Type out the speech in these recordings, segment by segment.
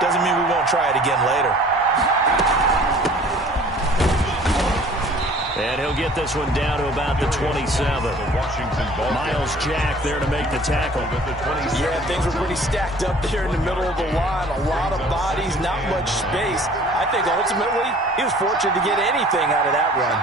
doesn't mean we won't try it again later. And he'll get this one down to about the 27. Miles Jack there to make the tackle. Yeah, things were pretty stacked up there in the middle of the line. A lot of bodies, not much space. I think ultimately he was fortunate to get anything out of that run.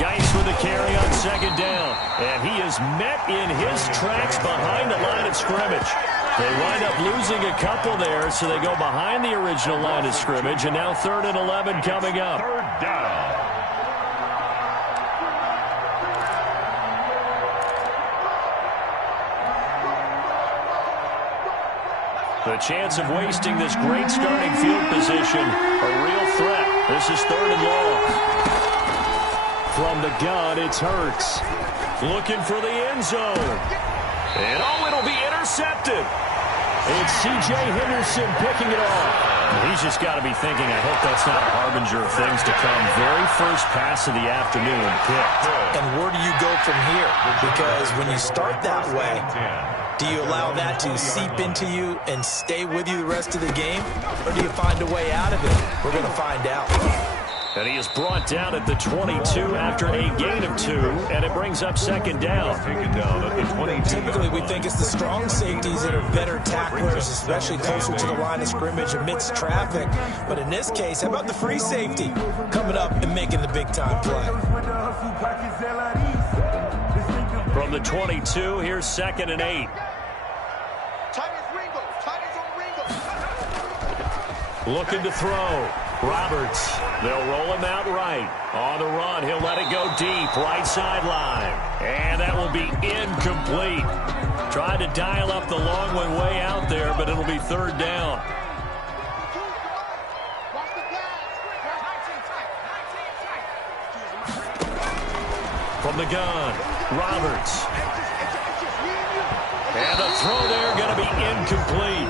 Geis with the carry on second down. And he is met in his tracks behind the line of scrimmage. They wind up losing a couple there, so they go behind the original line of scrimmage, and now 3rd and 11 coming up. Third down. The chance of wasting this great starting field position, a real threat. This is 3rd and long. From the gun, it's Hurts. Looking for the end zone. And it'll be intercepted. It's C.J. Henderson picking it off. He's just got to be thinking, I hope that's not a harbinger of things to come. Very first pass of the afternoon picked. And where do you go from here? Because when you start that way, do you allow that to seep into you and stay with you the rest of the game? Or do you find a way out of it? We're going to find out. And he is brought down at the 22 after a gain of 2, and it brings up second down. Taken down at the 22. Typically, we think it's the strong safeties that are better tacklers, especially closer to the line of scrimmage amidst traffic. But in this case, how about the free safety coming up and making the big-time play? From the 22, here's 2nd and 8. Looking to throw. Roberts, they'll roll him out right. On the run, he'll let it go deep, right sideline. And that will be incomplete. Tried to dial up the long one way out there, but it'll be 3rd down. From the gun, Roberts. And the throw there going to be incomplete.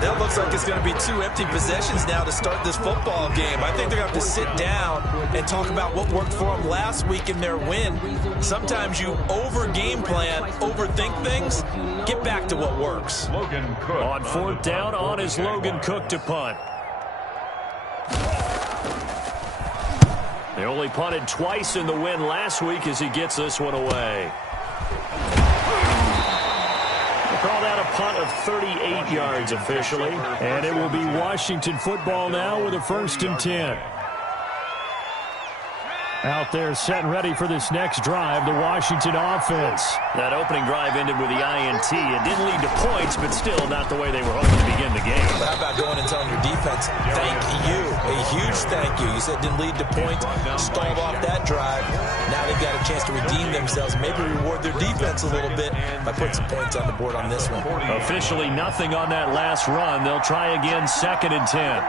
That looks like it's going to be 2 empty possessions now to start this football game. I think they're going to have to sit down and talk about what worked for them last week in their win. Sometimes you over-game plan, overthink things. Get back to what works. Logan Cook. On 4th down, on is Logan Cook to punt. They only punted twice in the win last week as he gets this one away. Call that a punt of 38 yards officially. And it will be Washington football now with a 1st and 10. Out there set and ready for this next drive, the Washington offense. That opening drive ended with the INT. It didn't lead to points, but still not the way they were hoping to begin the game. How about going and telling your defense, thank you, a huge thank you. You said it didn't lead to points, stalled off that drive. Now they've got a chance to redeem themselves, maybe reward their defense a little bit by putting some points on the board on this one. Officially nothing on that last run. They'll try again 2nd and 10.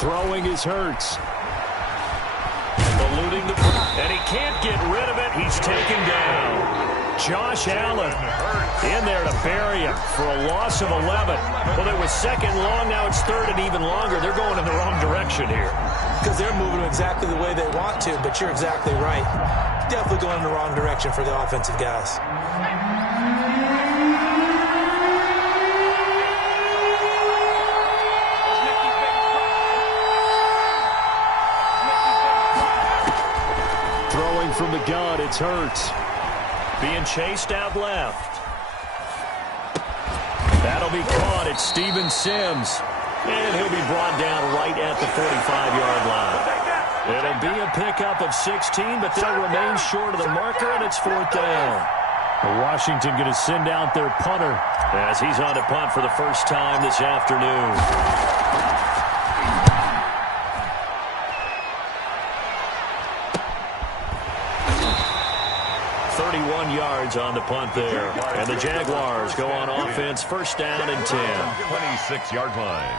Throwing is Hurts. And he can't get rid of it. He's taken down. Josh Allen in there to bury him for a loss of 11. Well, it was 2nd long. Now it's 3rd and even longer. They're going in the wrong direction here. Because they're moving exactly the way they want to, but you're exactly right. Definitely going in the wrong direction for the offensive guys. From the gun, it's Hurts. Being chased out left. That'll be caught. It's Steven Sims. And he'll be brought down right at the 45-yard line. It'll be a pickup of 16, but they'll remain short of the marker, and it's 4th down. Washington going to send out their punter as he's on to punt for the first time this afternoon. 31 yards on the punt there. And the Jaguars go on offense, 1st down and 10. 26-yard line.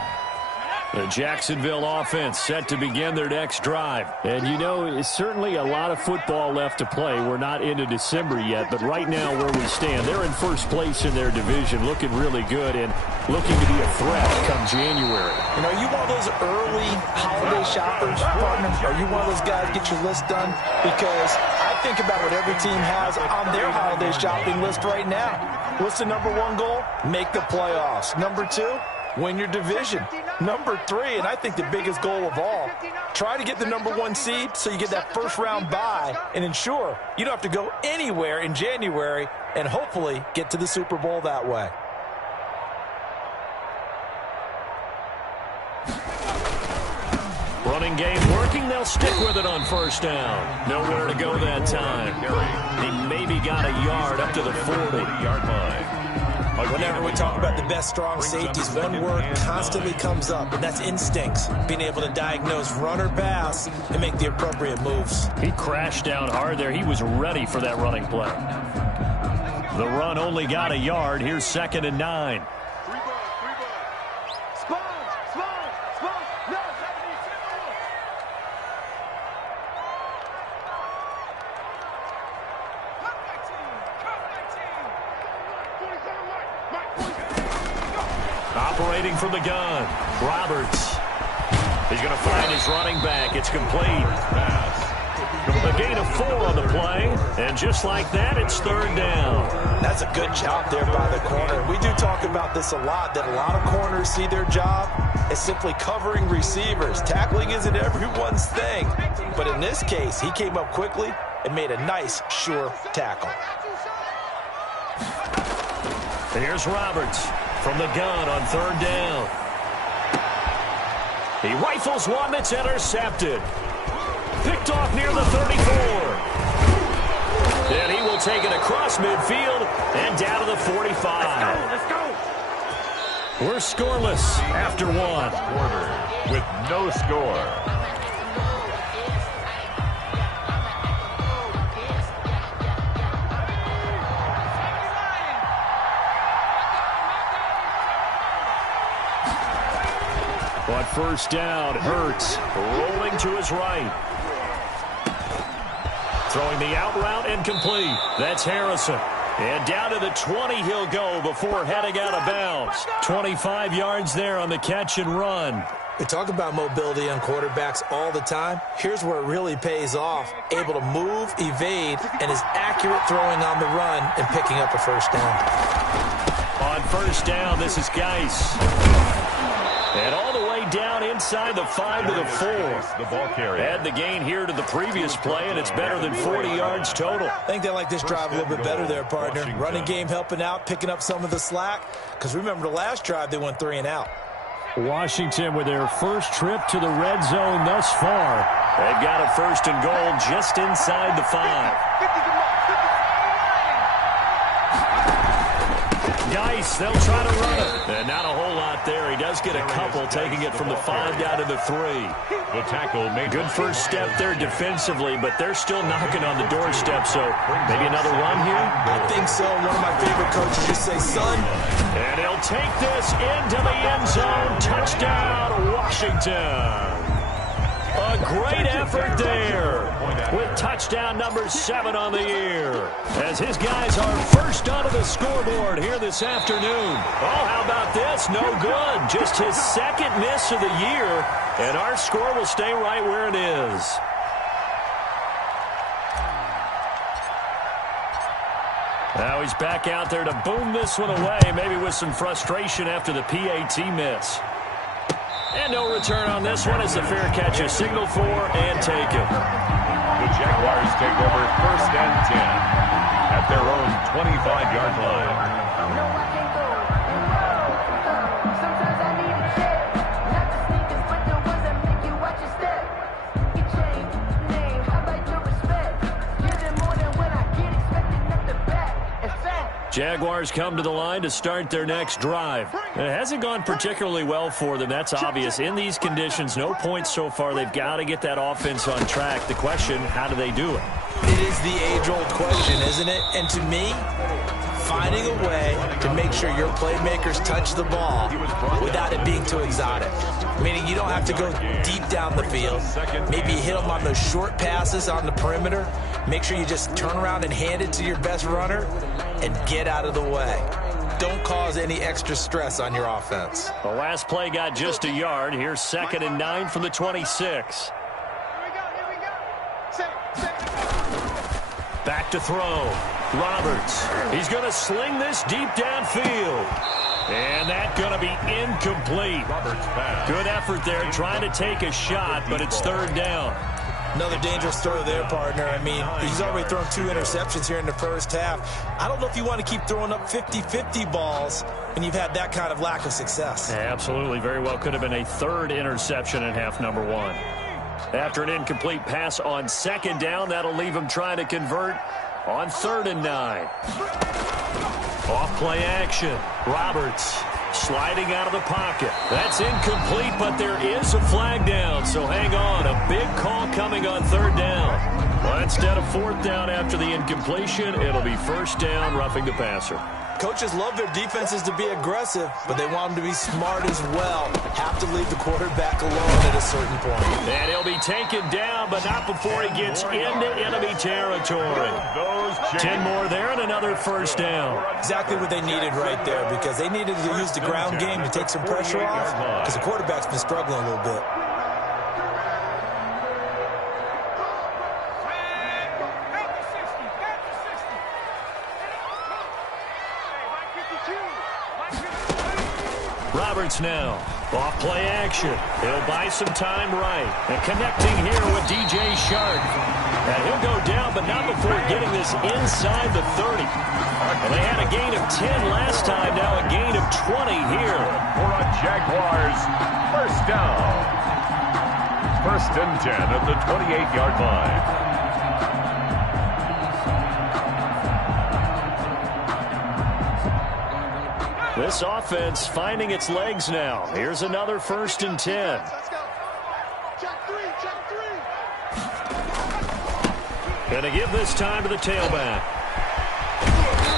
The Jacksonville offense set to begin their next drive. And, you know, it's certainly a lot of football left to play. We're not into December yet, but right now where we stand, they're in first place in their division, looking really good and looking to be a threat come January. You know, are you one of those early holiday shoppers, partner? Are you one of those guys get your list done? Because I think about what every team has on their holiday shopping list right now. What's the number one goal? Make the playoffs. Number two, win your division. Number three, and I think the biggest goal of all, try to get the number one seed so you get that first round bye and ensure you don't have to go anywhere in January and hopefully get to the Super Bowl that way. Running game working. They'll stick with it on first down. Nowhere to go that time. He maybe got a yard up to the 40-yard line. Whenever we talk about the best strong safeties, one word constantly comes up, and that's instincts. Being able to diagnose run or pass and make the appropriate moves. He crashed down hard there. He was ready for that running play. The run only got a yard. Here's 2nd and 9. Operating from the gun, Roberts. He's going to find his running back. It's complete. A gain of 4 on the play, and just like that, it's 3rd down. That's a good job there by the corner. We do talk about this a lot, that a lot of corners see their job as simply covering receivers. Tackling isn't everyone's thing, but in this case, he came up quickly and made a nice, sure tackle. Here's Roberts. From the gun on 3rd down. He rifles one that's intercepted. Picked off near the 34. And he will take it across midfield and down to the 45. Let's go. We're scoreless after 1. Quarter with no score. On first down, Hurts rolling to his right. Throwing the out route incomplete. That's Harrison. And down to the 20 he'll go before heading out of bounds. 25 yards there on the catch and run. We talk about mobility on quarterbacks all the time. Here's where it really pays off. Able to move, evade, and is accurate throwing on the run and picking up a first down. On first down, this is Geis. And all the way down inside the 5 to the 4. The ball carrier. Add the gain here to the previous play, and it's better than 40 yards total. I think they like this drive a little bit better there, partner. Washington. Running game helping out, picking up some of the slack. Because remember, the last drive, they went 3 and out. Washington with their first trip to the red zone thus far. They've got a 1st and goal just inside the 5. Geis, they'll try to run it. And not a whole lot there. He does get a couple, taking it from the 5 down to the 3. The tackle made. Good first step there defensively, but they're still knocking on the doorstep, so maybe another run here? I think so. One of my favorite coaches just say, son. And he'll take this into the end zone. Touchdown, Washington. A great effort there with touchdown number 7 on the year. As his guys are first onto the scoreboard here this afternoon. Oh, how about this? No good. Just his 2nd miss of the year, and our score will stay right where it is. Now he's back out there to boom this one away, maybe with some frustration after the PAT miss. And no return on this one as the fair catch is signaled for and taken. The Jaguars take over 1st and 10 at their own 25-yard line. Sometimes I need a check, not the sneakers, but the ones that make you watch your step. Your chain, name, how about your respect? Give them more than when I get expected at the back. In fact, Jaguars come to the line to start their next drive. It hasn't gone particularly well for them, that's obvious. In these conditions, no points so far. They've got to get that offense on track. The question, how do they do it? It is the age-old question, isn't it? And to me, finding a way to make sure your playmakers touch the ball without it being too exotic. Meaning you don't have to go deep down the field. Maybe you hit them on those short passes on the perimeter. Make sure you just turn around and hand it to your best runner and get out of the way. Don't cause any extra stress on your offense. The last play got just a yard. Here's 2nd and 9 from the 26. back to throw. Roberts. He's going to sling this deep downfield. And that's going to be incomplete. Good effort there trying to take a shot, but it's third down. Another dangerous throw there, partner. I mean, he's already thrown 2 interceptions here in the first half. I don't know if you want to keep throwing up 50-50 balls when you've had that kind of lack of success. Absolutely. Very well could have been a third interception in half number 1. After an incomplete pass on second down, that'll leave him trying to convert on 3rd and 9. Off play action. Roberts sliding out of the pocket. That's incomplete, but there is a flag down, so hang on. A big call coming on 3rd down. Well, instead of 4th down after the incompletion, it'll be 1st down, roughing the passer. Coaches love their defenses to be aggressive, but they want them to be smart as well. Have to leave the quarterback alone at a certain point. And he'll be taken down, but not before he gets into enemy territory. 10 more there and another 1st down. Exactly what they needed right there, because they needed to use the ground game to take some pressure off, because the quarterback's been struggling a little bit. Roberts now. Off play action. He'll buy some time right. And connecting here with DJ Shark. And he'll go down, but not before getting this inside the 30. Well, they had a gain of 10 last time. Now a gain of 20 here. For a Jaguars 1st down. 1st and 10 at the 28-yard line. This offense finding its legs now. Here's another 1st and 10. Going to give this time to the tailback.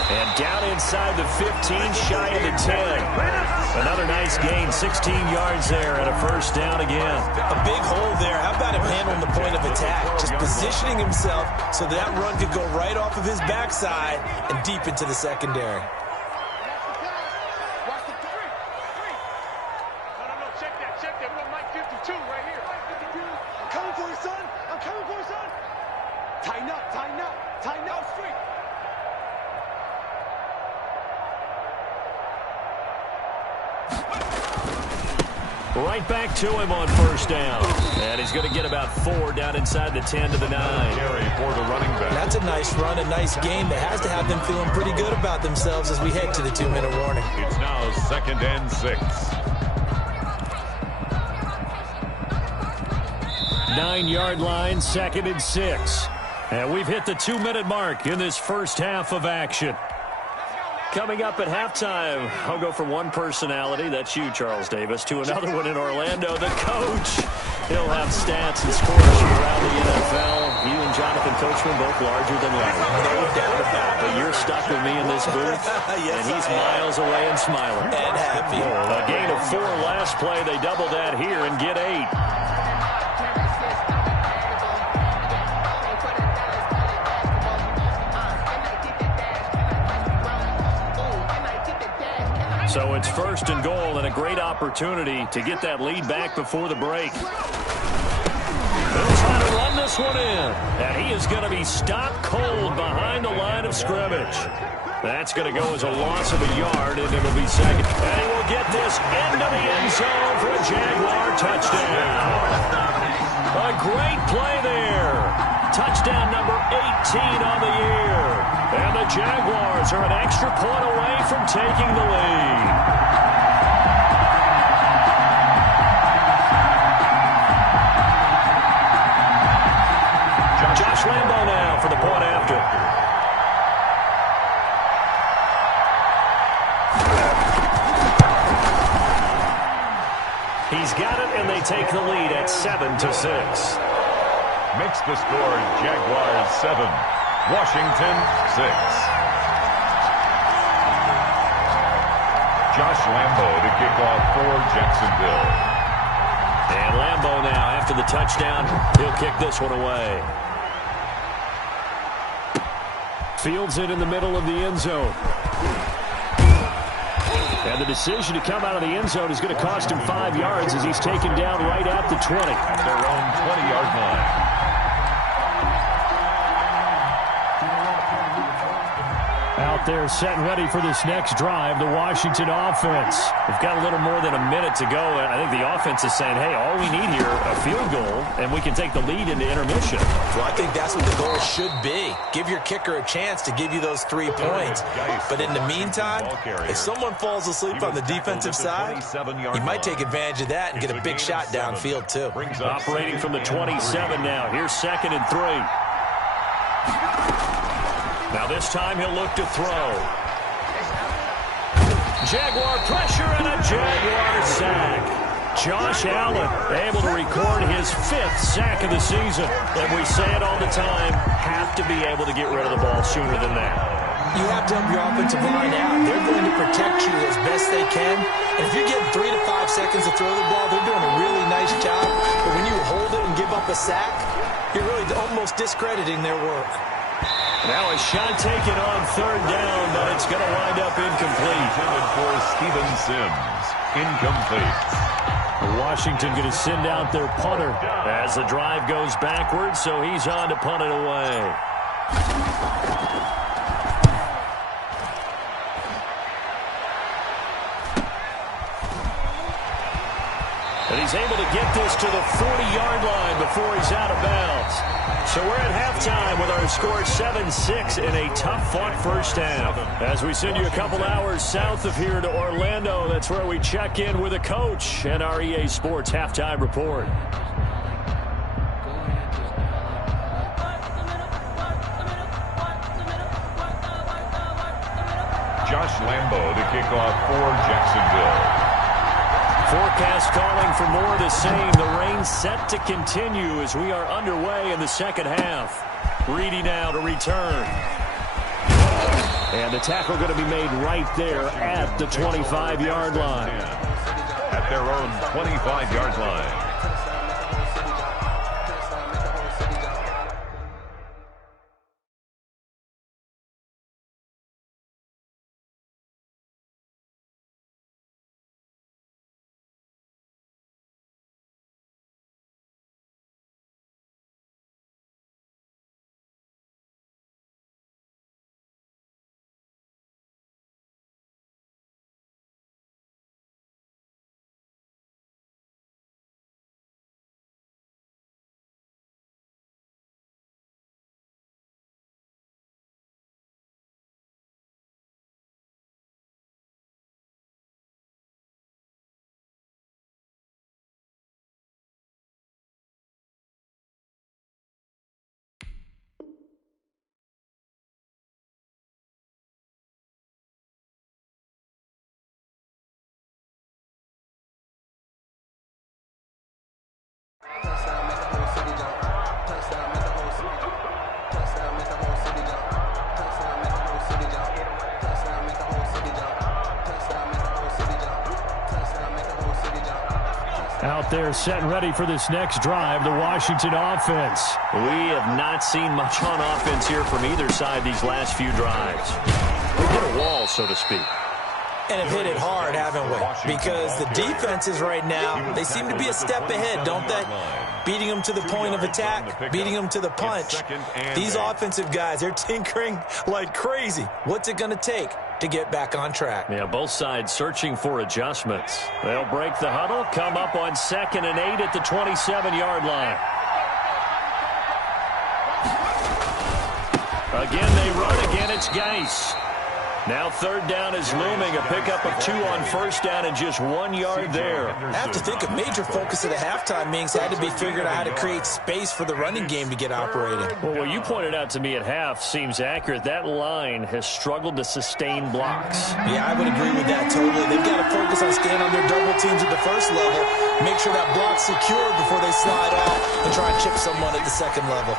And down inside the 15, shy of the 10. Another nice gain, 16 yards there, and a 1st down again. A big hole there. How about him handling the point of attack? Just positioning himself so that run could go right off of his backside and deep into the secondary. Right back to him on 1st down. And he's going to get about 4 down inside the 10 to the 9. Carry for the running back. That's a nice run, a nice game that has to have them feeling pretty good about themselves as we head to the 2-minute warning. It's now 2nd and 6. 9-yard line, 2nd and 6. And we've hit the 2-minute mark in this first half of action. Coming up at halftime, I'll go from one personality, that's you, Charles Davis, to another one in Orlando, the coach. He'll have stats and scores from around the NFL. You and Jonathan Coachman both larger than life. No doubt about it. But you're stuck with me in this booth, Yes, and he's I am. miles away and smiling. And happy. A gain of 4 last play. They double that here and get 8. So it's 1st and goal and a great opportunity to get that lead back before the break. They'll try to run this one in. And he is going to be stopped cold behind the line of scrimmage. That's going to go as a loss of a yard, and it'll be 2nd. And he will get this into the end zone for a Jaguar touchdown. A great play there. Touchdown number 18 on the year. And the Jaguars are an extra point away from taking the lead. Josh Lambo now for the point after. He's got it, and they take the lead at 7-6. Makes the score Jaguars 7, Washington 6. Josh Lambo to kick off for Jacksonville. And Lambo now, after the touchdown, he'll kick this one away. Fields it in the middle of the end zone. And the decision to come out of the end zone is going to cost him 5 yards as he's taken down right at the 20. At their own 20-yard line. Out there set and ready for this next drive, the Washington offense. We've got a little more than a minute to go. I think the offense is saying, hey, all we need here, a field goal, and we can take the lead into intermission. Well, I think that's what the goal should be. Give your kicker a chance to give you those 3 points. But in the meantime, if someone falls asleep on the defensive side, you might take advantage of that and get a big shot downfield, too. Operating from the 27 now. Here's 2nd and 3. Now this time he'll look to throw. Jaguar pressure and a Jaguar sack. Josh Allen able to record his 5th sack of the season. And we say it all the time, have to be able to get rid of the ball sooner than that. You have to help your offensive line out. They're going to protect you as best they can. And if you're getting 3 to 5 seconds to throw the ball, they're doing a really nice job. But when you hold it and give up a sack, you're really almost discrediting their work. Now a shot taken on 3rd down, but it's going to wind up incomplete. Intended for Steven Sims. Incomplete. Washington going to send out their punter As the drive goes backwards, so he's on to punt it away. And he's able to get this to the 40-yard line before he's out of bounds. So we're at halftime with our score 7-6 in a tough-fought first half. As we send you a couple hours south of here to Orlando, that's where we check in with a coach and our EA Sports Halftime Report. Josh Lambo to kick off for Jacksonville. Forecast calling for more of the same. The rain set to continue as we are underway in the second half. Reedy now to return. And the tackle going to be made right there at the 25-yard line. At their own 25-yard line. Touchdown, make the whole city jump. Touchdown, make the whole city jump. Touchdown, make the whole city jump. Touchdown, make the whole city jump. Touchdown, make the whole city jump. Touchdown, make the whole city jump. Touchdown, make the whole city jump. Out there set and ready for this next drive, the Washington offense. We have not seen much on offense here from either side these last few drives. We've hit a wall, so to speak. And have hit it hard, haven't we? Because the defenses right now, they seem to be a step ahead, don't they? Beating them to the point of attack, beating them to the punch. These offensive guys, they're tinkering like crazy. What's it going to take to get back on track? Yeah, both sides searching for adjustments. They'll break the huddle, come up on 2nd and 8 at the 27-yard line. Again, they run. Again, it's Geis. Now 3rd down is looming. A pickup of 2 on 1st down and just 1 yard there. I have to think a major focus of the halftime meetings had to be figuring out how to create space for the running game to get operating. Well, what you pointed out to me at half seems accurate. That line has struggled to sustain blocks. Yeah, I would agree with that totally. They've got to focus on staying on their double teams at the first level, make sure that block's secured before they slide off and try and chip someone at the second level.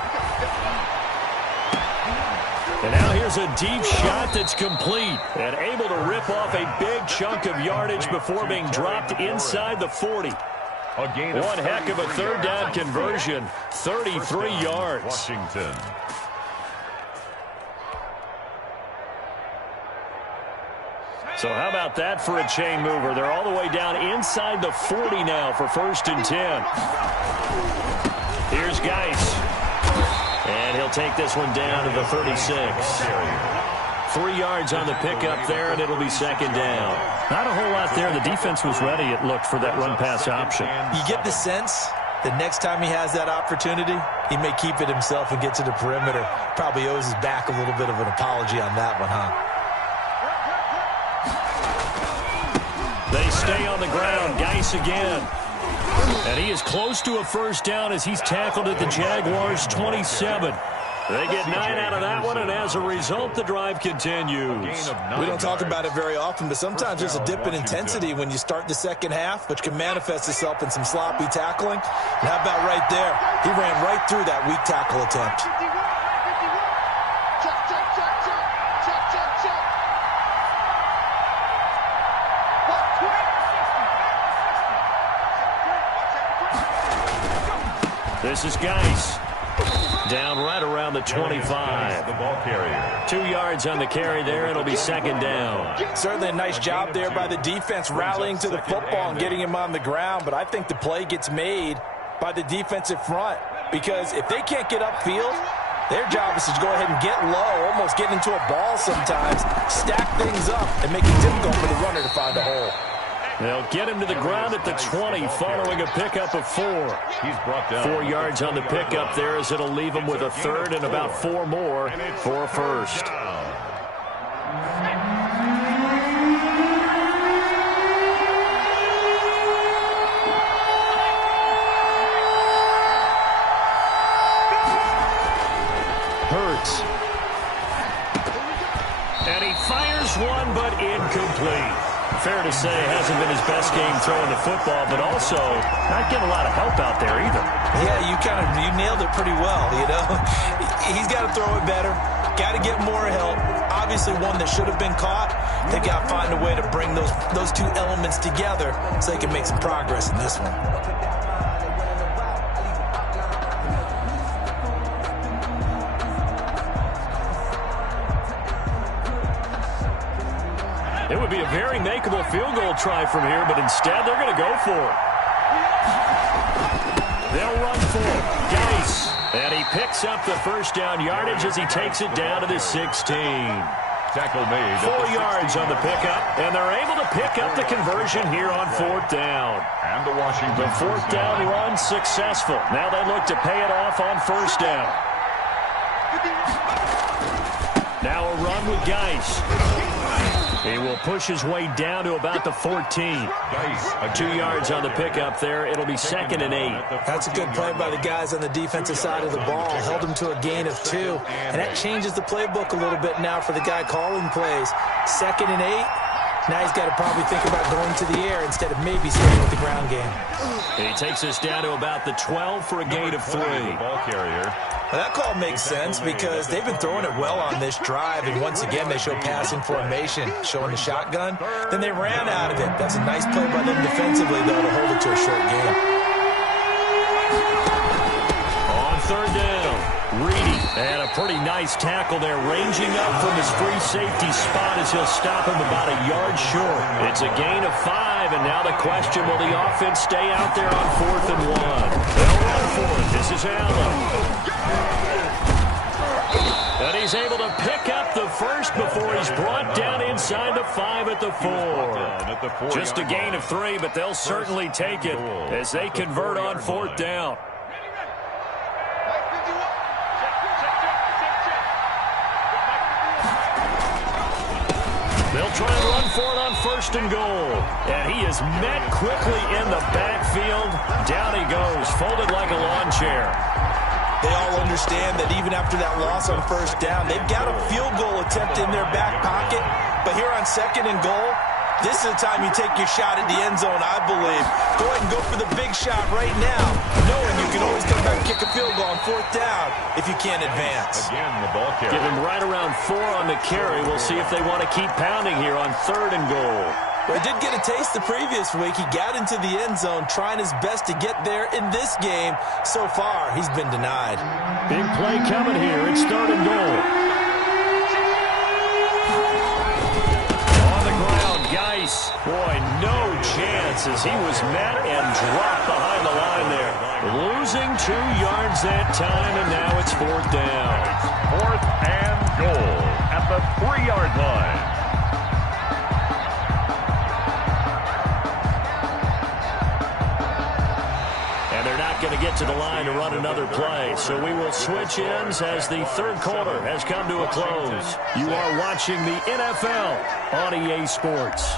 And now here's a deep shot that's complete and able to rip off a big chunk of yardage before being dropped inside the 40. One heck of a 3rd down conversion, 33 yards. Washington. So how about that for a chain mover? They're all the way down inside the 40 now for 1st and 10. Here's Geis. And he'll take this one down to the 36. 3 yards on the pickup there, and it'll be second down. Not a whole lot there. The defense was ready, it looked, for that run-pass option. You get the sense the next time he has that opportunity, he may keep it himself and get to the perimeter. Probably owes his back a little bit of an apology on that one, huh? They stay on the ground. Geis again. And he is close to a first down as he's tackled at the Jaguars' 27. They get 9 out of that one, and as a result, the drive continues. We don't talk about it very often, but sometimes there's a dip in intensity when you start the second half, which can manifest itself in some sloppy tackling. And how about right there? He ran right through that weak tackle attempt. This is Geis. Down right around the 25. The ball carrier. 2 yards on the carry there. It'll be second down. Certainly a nice job there by the defense rallying to the football and getting him on the ground, but I think the play gets made by the defensive front because if they can't get upfield, their job is to go ahead and get low, almost get into a ball sometimes, stack things up, and make it difficult for the runner to find a hole. They'll get him to the ground at the 20 following a pickup of 4. He's brought down 4 yards on the pickup there as it'll leave him with a third and about 4 more for a first. Hurts. And he fires one, but incomplete. Fair to say, hasn't been his best game throwing the football, but also not getting a lot of help out there either. Yeah, you nailed it pretty well, you know. He's got to throw it better, got to get more help. Obviously one that should have been caught. They've got to find a way to bring those two elements together so they can make some progress in this one. It would be a very makeable field goal try from here, but instead they're going to go for it. They'll run for it. Geis. And he picks up the first down yardage as he takes it down to the 16. tackle made. 4 yards on the pickup, and they're able to pick up the conversion here on 4th down. And the Washington The 4th down run successful. Now they look to pay it off on 1st down. Now a run with Geis. He will push his way down to about the 14. 2 yards on the pickup there. It'll be 2nd and 8. That's a good play by the guys on the defensive side of the ball. Held him to a gain of 2. And that changes the playbook a little bit now for the guy calling plays. 2nd and 8. Now he's got to probably think about going to the air instead of maybe staying with the ground game. And he takes us down to about the 12 for a gain of 3. Ball carrier. Well, that call makes sense because they've been throwing it well on this drive, and once again they show passing formation, showing the shotgun. Then they ran out of it. That's a nice play by them defensively, though, to hold it to a short game. On 3rd down, Reedy, and a pretty nice tackle there, ranging up from his free safety spot as he'll stop him about a yard short. It's a gain of 5, and now the question, will the offense stay out there on 4th and 1? They'll run for it. This is Allen. And he's able to pick up the first before he's brought down inside the 5 at the 4. Just a gain of 3, but they'll certainly take it as they convert on 4th down. They'll try and run for it on 1st and goal. And he is met quickly in the backfield. Down he goes, folded like a lawn chair. They all understand that even after that loss on 1st down, they've got a field goal attempt in their back pocket. But here on 2nd and goal, this is the time you take your shot at the end zone, I believe. Go ahead and go for the big shot right now, knowing you can always come back and kick a field goal on 4th down if you can't advance. Again, the ball carrier. Give him right around 4 on the carry. We'll see if they want to keep pounding here on 3rd and goal. Well, he did get a taste the previous week. He got into the end zone, trying his best to get there in this game. So far, he's been denied. Big play coming here. It's 3rd and goal. On the ground, Geis. Boy, no chance as he was met and dropped behind the line there. Losing 2 yards that time, and now it's 4th down. 4th and goal at the 3-yard line. And they're not going to get to the line to run another play. So we will switch ends as the third quarter has come to a close. You are watching the NFL on EA Sports.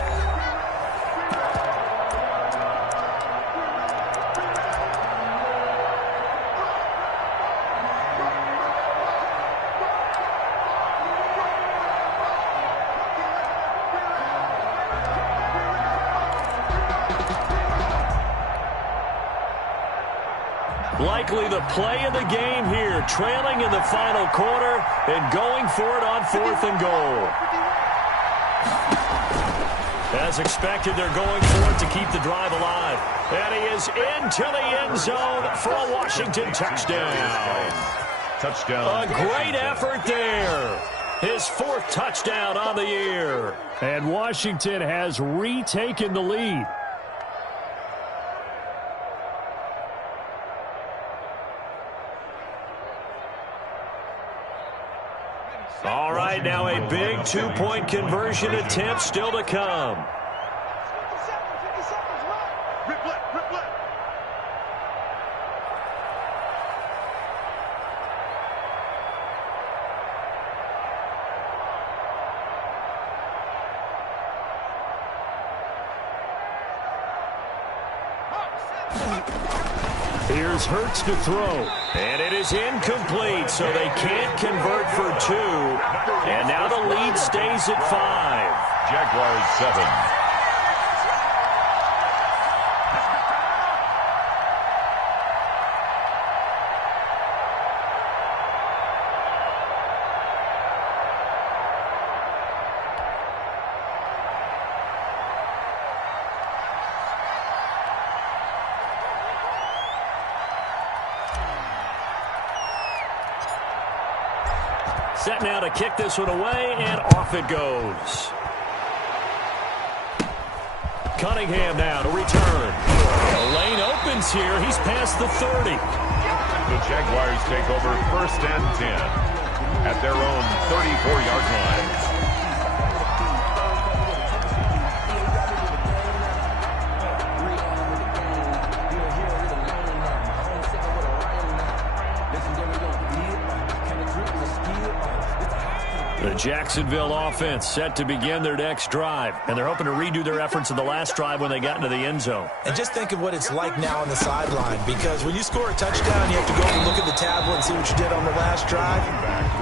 Likely the play of the game here, trailing in the final quarter and going for it on 4th and goal. As expected, they're going for it to keep the drive alive. And he is into the end zone for a Washington touchdown. Touchdown. A great effort there. His 4th touchdown on the year. And Washington has retaken the lead. All right, now a big 2-point conversion attempt still to come. Here's Hurts to throw. And it is incomplete, so they can't convert for 2. And now the lead stays at 5. Jaguars 7. Set now to kick this one away, and off it goes. Cunningham now to return. The lane opens here. He's past the 30. The Jaguars take over 1st and 10 at their own 34-yard line. The Jacksonville offense set to begin their next drive, and they're hoping to redo their efforts in the last drive when they got into the end zone. And just think of what it's like now on the sideline, because when you score a touchdown, you have to go and look at the tablet and see what you did on the last drive.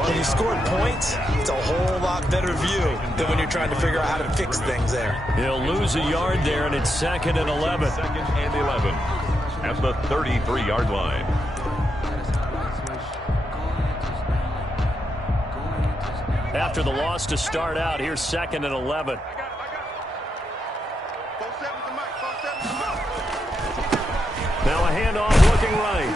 When you scored points, it's a whole lot better view than when you're trying to figure out how to fix things there. He'll lose a yard there, and it's 2nd and 11. 2nd and 11 at the 33-yard line. After the loss to start out, here's 2nd and 11. Now a handoff looking right.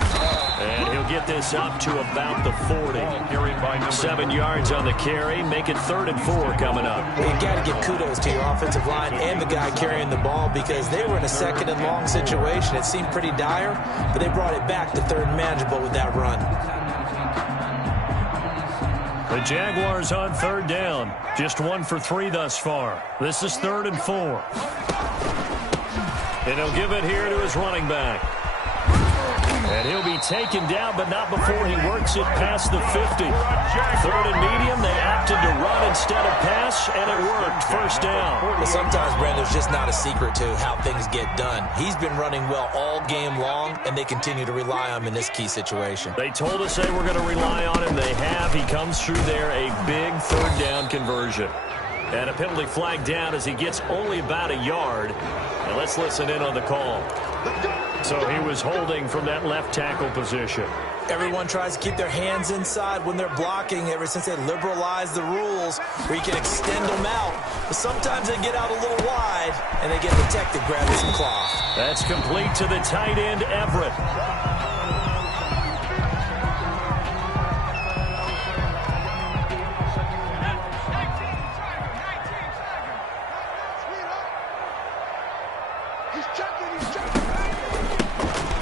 And he'll get this up to about the 40. 7 yards on the carry. Make it 3rd and 4 coming up. Well, you got to give kudos to your offensive line and the guy carrying the ball, because they were in a 2nd and long situation. It seemed pretty dire, but they brought it back to 3rd and manageable with that run. The Jaguars on 3rd down. Just 1 for 3 thus far. This is 3rd and 4. And he'll give it here to his running back. And he'll be taken down, but not before he works it past the 50. 3rd and medium, they opted to run instead of pass, and it worked. 1st down. But sometimes, Brandon, there's just not a secret to how things get done. He's been running well all game long, and they continue to rely on him in this key situation. They told us they were going to rely on him. They have. He comes through there, a big 3rd down conversion. And a penalty flag down as he gets only about a yard. Now let's listen in on the call. So he was holding from that left tackle position. Everyone tries to keep their hands inside when they're blocking ever since they liberalized the rules where you can extend them out. But sometimes they get out a little wide and they get detected grabbing some cloth. That's complete to the tight end, Everett.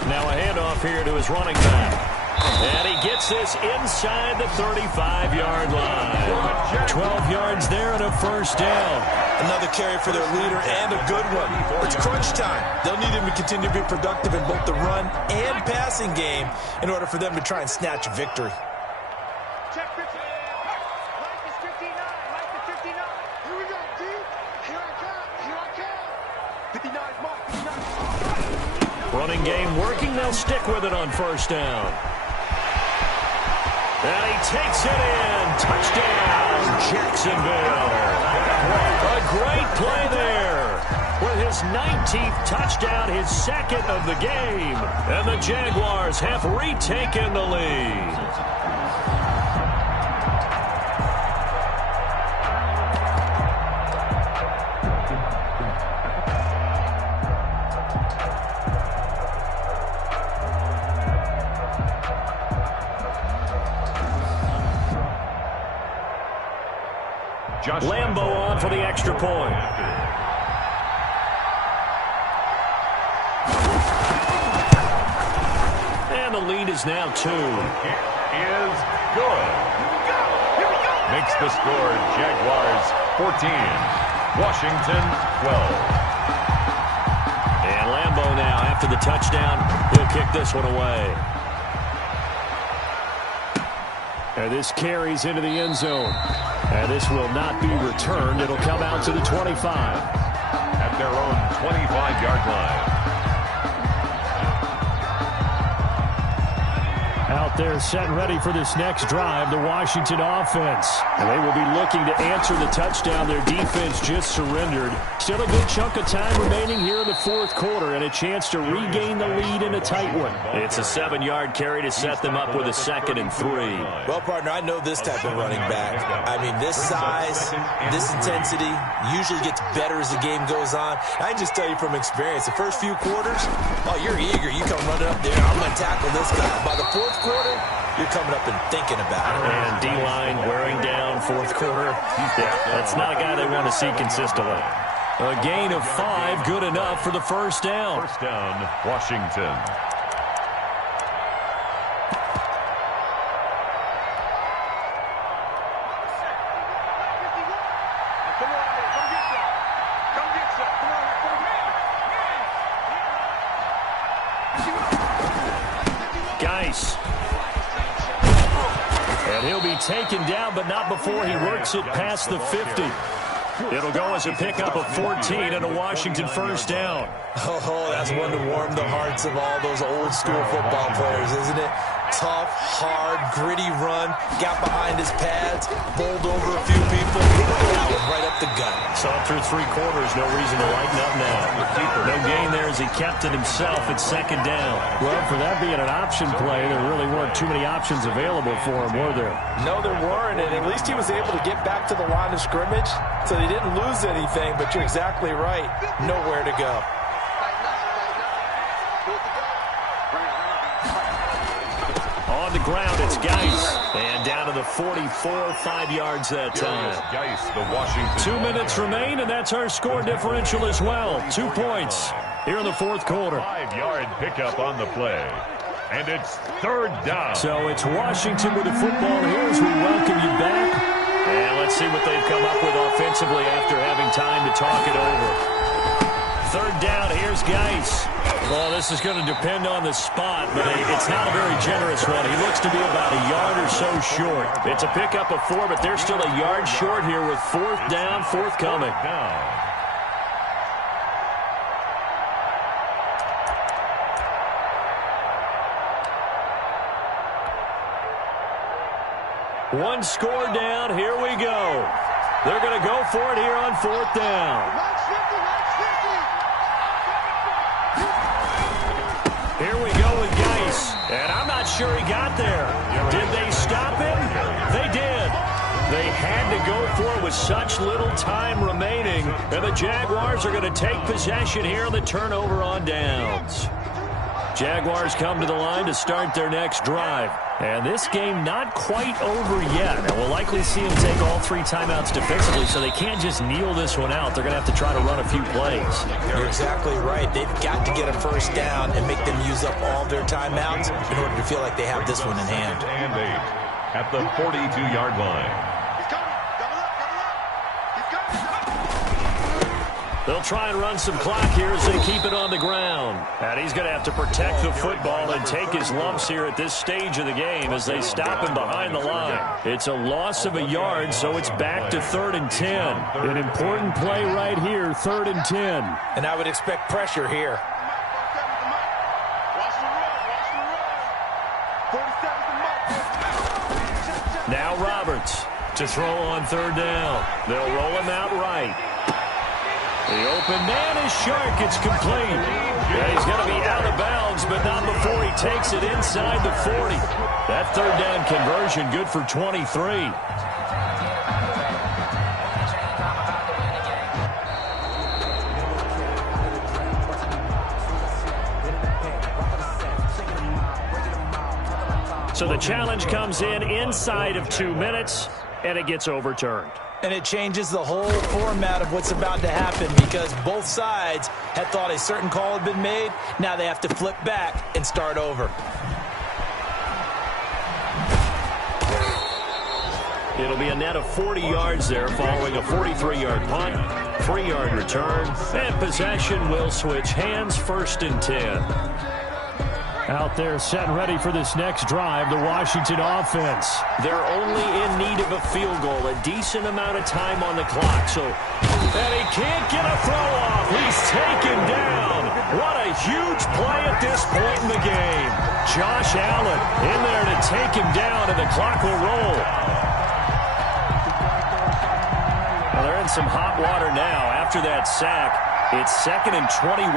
Now a handoff here to his running back. And he gets this inside the 35-yard line. 12 yards there and a first down. Another carry for their leader and a good one. It's crunch time. They'll need him to continue to be productive in both the run and passing game in order for them to try and snatch a victory. Check 59. Mike is 59. Mike is 59. Here we go, D. Here I come. Here I come. 59 is Mark. 59. Running game working. They'll stick with it on first down. And he takes it in. Touchdown, Jacksonville. A great play there. With his 19th touchdown, his second of the game. And the Jaguars have retaken the lead. Lambo on for the extra point. And the lead is now 2. Is good. Makes the score Jaguars 14, Washington 12. And Lambo now after the touchdown. He'll kick this one away. And this carries into the end zone. And this will not be returned. It'll come out to the 25. At their own 25-yard line. Out there set and ready for this next drive, the Washington offense. And they will be looking to answer the touchdown their defense just surrendered. Still a good chunk of time remaining here in the fourth quarter and a chance to regain the lead in a tight one. It's a 7-yard carry to set them up with a 2nd and 3. Well, partner, I know this type of running back. I mean, this size, this intensity usually gets better as the game goes on. I can just tell you from experience, the first few quarters, oh, you're eager. You come running up there, I'm going to tackle this guy. By the fourth quarter, you're coming up and thinking about it. And D-line wearing down fourth quarter. Yeah, that's not a guy they want to see consistently. A gain of 5, good enough for the first down. First down, Washington. Geis. And he'll be taken down, but not before he works it past the 50. It'll go as a pickup of 14 and a Washington first down. Oh, that's one to warm the hearts of all those old school football players, isn't it? Tough, hard, gritty run, got behind his pads, bowled over a few people, that one right up the gut. Saw through 3 quarters, no reason to lighten up now. No gain there as he kept it himself at second down. Well, for that being an option play, there really weren't too many options available for him, were there? No, there weren't, and at least he was able to get back to the line of scrimmage, so he didn't lose anything, but you're exactly right. Nowhere to go. On the ground, it's Geis. And down to the 44, 5 yards that time. Geis, the Washington. 2 minutes remain, and that's our score differential as well. 2 points here in the fourth quarter. 5-yard pickup on the play. And it's third down. So it's Washington with the football here as we welcome you back. And let's see what they've come up with offensively after having time to talk it over. Third down, here's Geis. Well, this is going to depend on the spot, but it's not a very generous one. He looks to be about a yard or so short. It's a pickup of 4, but they're still a yard short here with fourth down forthcoming. One score down. Here we go. They're going to go for it here on fourth down. Here we go with Geis. And I'm not sure he got there. Did they stop him? They did. They had to go for it with such little time remaining. And the Jaguars are going to take possession here on the turnover on downs. Jaguars come to the line to start their next drive. And this game not quite over yet. And we'll likely see them take all 3 timeouts defensively, so they can't just kneel this one out. They're going to have to try to run a few plays. You're exactly right. They've got to get a first down and make them use up all their timeouts in order to feel like they have this one in hand. And 8 at the 42-yard line. He's coming. Double up. He's coming. They'll try and run some clock here as they keep it on the ground. And he's going to have to protect the football and take his lumps here at this stage of the game as they stop him behind the line. It's a loss of a yard, so it's back to 3rd and 10. An important play right here, 3rd and 10. And I would expect pressure here. Watch the run. 47's the mark. Now Roberts to throw on 3rd down. They'll roll him out right. The open man is Shark. It's complete. Yeah, he's going to be out of bounds, but not before he takes it inside the 40. That 3rd down conversion good for 23. So the challenge comes in inside of 2 minutes, and it gets overturned. And it changes the whole format of what's about to happen because both sides had thought a certain call had been made. Now they have to flip back and start over. It'll be a net of 40 yards there following a 43-yard punt, 3-yard return, and possession will switch hands, 1st and 10. Out there set and ready for this next drive, the Washington offense. They're only in need of a field goal, a decent amount of time on the clock. And he can't get a throw off. He's taken down. What a huge play at this point in the game. Josh Allen in there to take him down, and the clock will roll. Well, they're in some hot water now. After that sack, it's 2nd and 21.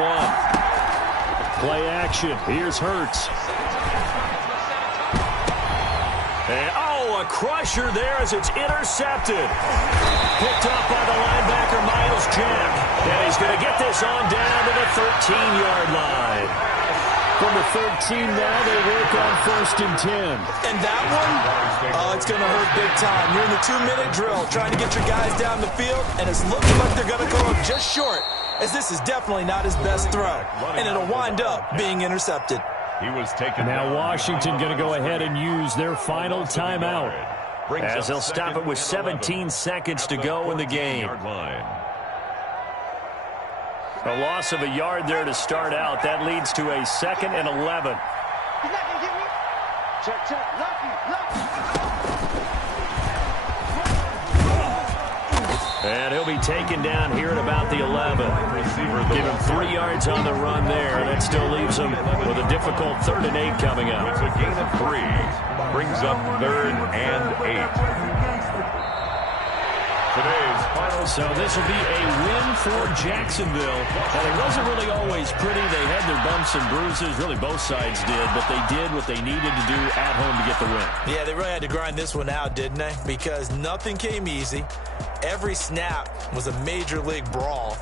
Play action. Here's Hurts. And, a crusher there as it's intercepted. Picked up by the linebacker, Myles Jack. And he's going to get this on down to the 13-yard line. From the 13 now, they work on 1st and 10. And that one, it's going to hurt big time. You're in the 2-minute drill trying to get your guys down the field, and it's looking like they're going to go up just short, as this is definitely not his best throw, and it'll wind up being intercepted. He was taken. Now Washington going to go ahead and use their final timeout as they'll stop it with 17 seconds to go in the game. A loss of a yard there to start out. That leads to a 2nd and 11. He's not going to get me. Check. Lucky. And he'll be taken down here at about the 11. Give him 3 yards on the run there. That still leaves him with a difficult 3rd and 8 coming up. It's a gain of 3. Brings up 3rd and 8. Today's final. So this will be a win for Jacksonville. And it wasn't really always pretty. They had their bumps and bruises. Really, both sides did. But they did what they needed to do at home to get the win. Yeah, they really had to grind this one out, didn't they? Because nothing came easy. Every snap was a major league brawl.